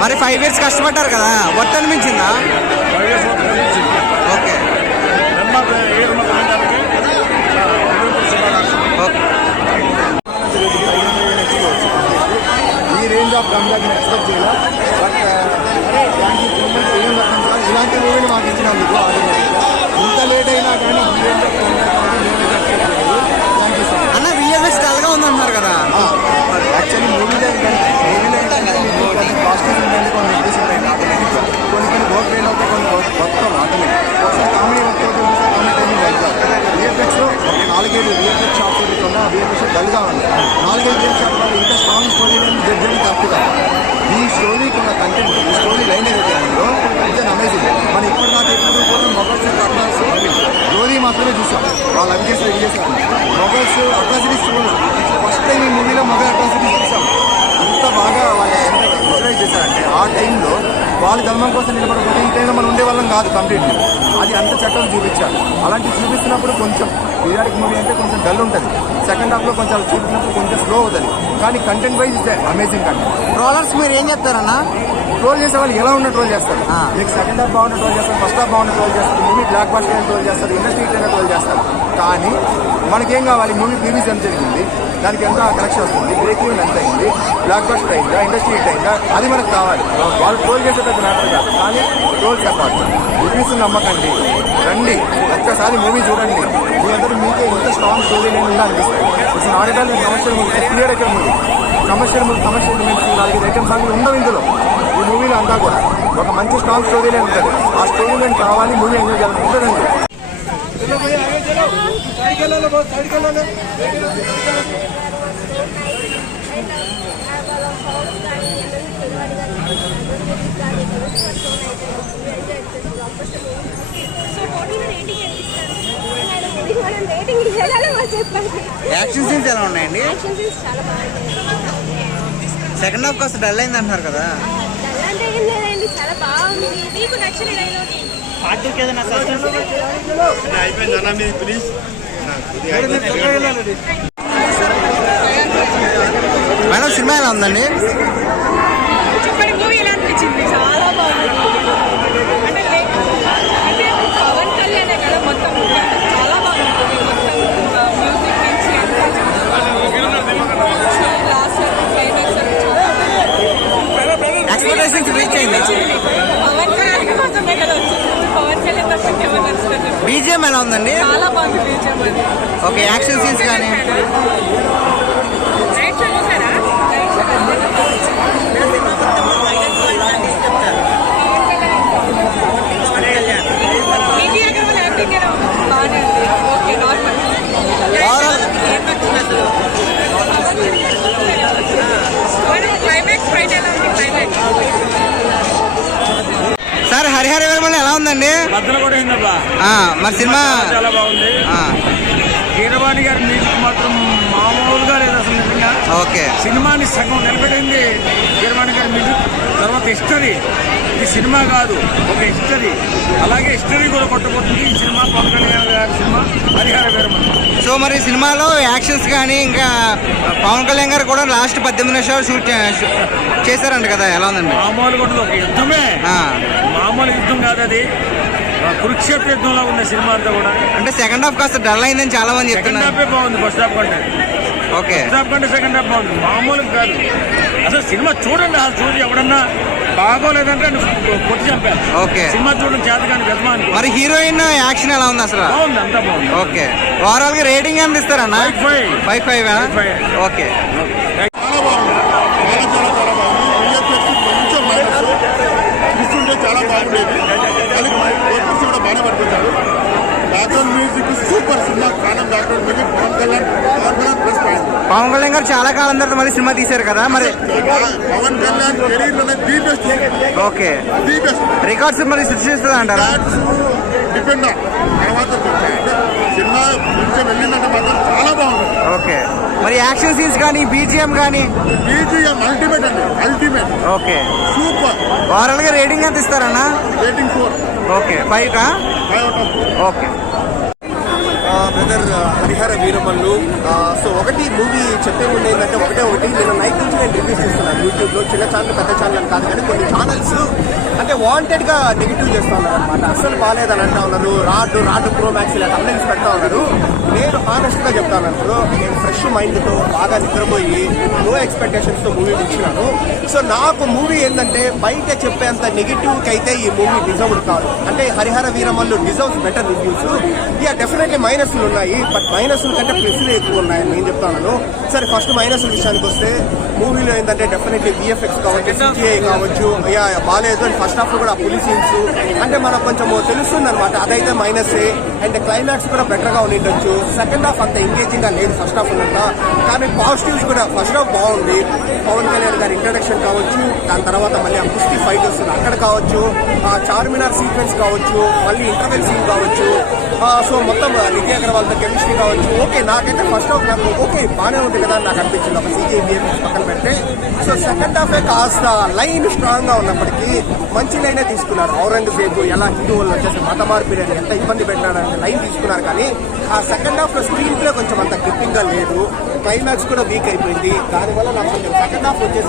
మరి 5 years కష్టపడ్డారు కదా, వర్త్ అనిపించిందా? ఓకే ఈ రేంజ్ ఆఫ్ కమ్బ్యాక్ ఎక్స్పెక్ట్ చేయాలి. బట్ ఇలాంటి మూవీని మాకు ఇచ్చినందుకు ఇంత లేట్ అయినా కానీ ఈ రేంజ్ ఆఫ్ కమ్బ్యాక్ అన్న VFX డల్గా ఉందంటున్నారు కదా. యాక్చువల్లీ మూవీలో ఏంటంటే కాస్ట్యూమ్స్ ఉందండి, కొన్ని ఎగ్రీస్ ఉంటాయి ఆటోమేటిక్గా, కొన్ని వర్క్ ట్రైన్ అవుతాయి, కొన్ని వర్క్ ఆటోమేటిక్. ఒకసారి కామెడీ వర్క్ అవుతుంది, కామెడీ టైమింగ్ వర్క్ అవుతుంది. VFXలో 4-5 VFX షాప్స్ ఉన్న VFX డల్గా ఉంది. 4-5 VFX షాప్లో ఇంకా స్ట్రాంగ్ స్టోరీ లైన్ జడ్జి తప్పుగా ఈ స్టోరీకి ఉన్న కంటెంట్, ఈ స్టోరీ లైన్ ఏదైతే ఉందో ఇట్స్ అమేజింగ్. మనం ఇప్పుడు నాకు ఎప్పుడు కూడా మొబైల్స్ అట్రాసిటీ రోలీ మాత్రమే చూసాం, వాళ్ళు అవి చేస్తారు ఇవి చేస్తారు. మొబైల్స్ అట్రాసిటీస్ చూడాలి. ఫస్ట్ టైం ఈ మూవీలో మొబైల్ అట్రాసిటీస్ చూసాం. ఇంత బాగా వాళ్ళు విజువలైజ్ చేశారంటే ఆ టైంలో వాళ్ళు ధర్మం కోసం నిలబడకపోతే ఈ టైంలో మనం ఉండేవాళ్ళం కాదు కంప్లీట్లీ. అది అంత చట్టం చూపించారు. అలాంటివి చూపిస్తున్నప్పుడు కొంచెం పీరియాడిక్ మూవీ అంటే కొంచెం డల్ ఉంటుంది, సెకండ్ హాఫ్లో కొంచెం చూపించినప్పుడు కొంచెం స్లో అవుతుంది. కానీ content wise is amazing content. Trollers మీరు ఏం చెప్తారన్నా? ట్రోల్ చేసే వాళ్ళు ఎలా ఉన్న ట్రోల్ చేస్తారు, మీకు సెకండ్ హాఫ్ బాగున్న ట్రోల్ చేస్తారు, ఫస్ట్ హాఫ్ బాగున్న ట్రోల్ చేస్తారు, మూవీ బ్లాక్ బస్టర్ ట్రోల్ చేస్తారు, ఇండస్ట్రీ ట్రోల్ చేస్తారు. కానీ మనకేం కావాలి, మూవీ రిలీజ్ ఎంత జరిగింది, దానికి ఎంత కలెక్షన్ వస్తుంది, బ్రేక్ ఈవెన్ ఎంత అయింది, బ్లాక్ బస్టర్ అయిందా, ఇండస్ట్రీ హిట్ అయిందా, అది మనకు కావాలి. వాళ్ళు ట్రోల్ చేసేటట్టు మ్యాటర్ కాదు, కానీ ట్రోల్ చెప్పాలి. రివ్యూస్ నమ్మకండి, రండి ఒక్కసారి మూవీ చూడండి, మీ అందరూ మీకే ఇంత స్ట్రాంగ్ స్టోరీ నేను ఉండాలనిపిస్తాయి. It's not at all commercial movie, clear అయితే మూవీ కమర్షియల్ 4-5 ఐటమ్ సాంగ్లు ఉండవు ఇందులో. ఈ మూవీలో అంతా కూడా ఒక మంచి స్ట్రాంగ్ స్టోరీనే ఉంటుంది. ఆ స్టోరీ నేను కావాలి, మూవీ ఎంజాయ్ చేయాలి ఉంటుందండి. యాక్షన్ సీన్స్ ఎలా ఉన్నాయండి? సెకండ్ హాఫ్ కాస్త డల్ అయింది అంటున్నారు కదా. మేడం సినిమా ఎలా ఉందండి? రీచ్ అయింది. బీజిఎం ఎలా ఉందండి? ఓకే, యాక్షన్ సీన్స్ కానీ సార్ హరిహర వీరమల్లి ఎలా ఉందండి? మరి సినిమా చాలా బాగుంది. కీరవాణి గారి మ్యూజిక్ మాత్రం మామూలుగా లేదు అసలు నిజంగా. ఓకే, సినిమాని సగం నిలబెట్టింది కీరవాణి గారి మ్యూజిక్. తర్వాత హిస్టరీ, ఇది సినిమా కాదు ఒక హిస్టరీ. అలాగే హిస్టరీ కూడా కొట్టబోతుంది ఈ సినిమా, పవన్ కళ్యాణ్ గారి సినిమా హరిహర వీరమల్లి. సో మరి సినిమాలో యాక్షన్స్ కానీ ఇంకా పవన్ కళ్యాణ్ గారు కూడా లాస్ట్ 18 నిమిషాలు షూట్ చేశారంట కదా, ఎలా ఉందండి? మామూలుగా ఉంటుంది, ఒక యుద్ధమే, మామూలు యుద్ధం కాదు అది, కురుక్షేత్ర యుద్ధంలో ఉన్న సినిమా అంతా కూడా. అంటే సెకండ్ హాఫ్ కాస్త డల్ అయిందని చాలా మంది చెప్తున్నారు. సెకండ్ హాఫే బాగుంది ఫస్ట్ హాఫ్ కంటే. ఓకే, ఫస్ట్ హాఫ్ కంటే సెకండ్ హాఫ్ బాగుంది, మామూలుగా కాదు. అసలు సినిమా చూడండి, అసలు చూసి ఎవడన్నా బాగోలేదంటే కొట్టి చంపారు. ఓకే, సినిమా చూడడం చేత కానీ గజమాని. మరి హీరోయిన్ యాక్షన్ ఎలా ఉంది అసలు? బాగుంది, అంతా బాగుంది. ఓకే, ఓవరాల్ గా రేటింగ్ ఎంత ఇస్తారన్నా? 5/5. ఓకే, చాలా బాగుండేది, కూడా బాగానే పడుతుంటారు. Background music super. సినిమా కాలం బ్యాక్గ్రౌండ్ మ్యూజిక్ పవన్ కళ్యాణ్ గారు చాలా కాలం తర్వాత మళ్ళీ సినిమా తీశారు కదా, మరి పవన్ కళ్యాణ్ కెరీర్ లోనే the best. Okay, the best records మరి సృష్టిస్తుంది అంటారా? డిపెండ్ తర్వాత సినిమా కొంచెం వెళ్ళిందంటే మాత్రం చాలా బాగుంది. ఓకే, మరి యాక్షన్ సీన్స్ కానీ బీజిఎం కానీ? బీజిఎం అల్టిమేట్ అండి, అల్టిమేట్. Okay, super. ఓవరాల్ గా రేటింగ్ ఎంత ఇస్తారన్నా? Rating 4. Okay, 5 5 out of 4. Okay. Brother Harihara Veeramallu. So ఒకటి మూవీ చెప్పే ముందు ఏంటంటే ఒకటి నేను నైట్ నుంచి నేను రివ్యూస్ చేస్తున్నాను యూట్యూబ్లో. చిన్న ఛానల్ పెద్ద ఛానల్ కాదు, కానీ కొన్ని ఛానల్స్ అంటే వాంటెడ్గా నెగిటివ్ చేస్తూ ఉన్నారు అనమాట. అస్సలు బాగాలేదని అంటా ఉన్నారు. రాడ్ ప్రో మ్యాక్స్ ఇలా కంప్లైంట్స్ పెడతా ఉన్నారు. నేను హానెస్ట్గా చెప్తాను అసలు నేను ఫ్రెష్ మైండ్తో బాగా నిద్రపోయి లో ఎక్స్పెక్టేషన్స్తో మూవీ ఇచ్చినాను. సో నాకు మూవీ ఏంటంటే బయట చెప్పేంత నెగిటివ్కి అయితే ఈ మూవీ డిజర్వ్డ్ కాదు. అంటే Harihara Veeramallu deserves better reviews. ఇక డెఫినెట్లీ మైనస్లు ఉన్నాయి, బట్ మైనస్ల కంటే ప్లస్లు ఎక్కువ ఉన్నాయని నేను చెప్తాను. సరే ఫస్ట్ మైనస్ల విషయానికి వస్తే మూవీలో ఏంటంటే డెఫినెట్లీ విఎఫ్ఎక్స్ కావచ్చు, సిజిఐ కావచ్చు, బాగాలేదు. అండ్ ఫస్ట్ హాఫ్ కూడా పులి సీన్స్ అంటే మనకు కొంచెం తెలుస్తుంది అనమాట, అదైతే మైనసే. అండ్ క్లైమాక్స్ కూడా బెటర్గా ఉండిండొచ్చు. సెకండ్ హాఫ్ అంత ఎంగేజింగ్ గా లేదు ఫస్ట్ హాఫ్ ఉన్నంత, కానీ పాజిటివ్స్ కూడా ఫస్ట్ హాఫ్ బాగుంది. పవన్ కళ్యాణ్ గారి ఇంట్రడక్షన్ కావచ్చు, దాని తర్వాత మళ్ళీ ఆ కుస్తీ ఫైట్ వస్తుంది అక్కడ కావచ్చు, ఆ చార్మినార్ సీక్వెన్స్ కావచ్చు, మళ్ళీ ఇంటర్వెల్ సీన్ కావచ్చు. సో మొత్తం నిత్య అగర్వాల్తో కెమిస్ట్రీ కావచ్చు. ఓకే నాకైతే ఫస్ట్ హాఫ్ నాకు ఓకే బాగానే ఉంది కదా అని నాకు అనిపించింది, ఒక సీజీ బిఎఫ్ఎక్స్ పక్కన పెడితే. సో సెకండ్ హాఫే కాస్త లైన్ స్ట్రాంగ్ గా ఉన్నప్పటికీ మంచి లైనే తీసుకున్నారు. ఔరంగజేబు ఎలా హిందువులు వచ్చేసి మత మార్పిడి అని ఎంత ఇబ్బంది పెట్టాడని లైన్ తీసుకున్నారు, కానీ ఆ సెకండ్ హాఫ్ లో స్క్రీన్ ప్లే కొంచెం అంత గ్రిప్పింగ్ గా లేదు. క్లైమాక్స్ కూడా వీక్ అయిపోయింది. దానివల్ల నాకు కొంచెం సెకండ్ హాఫ్ వచ్చేసి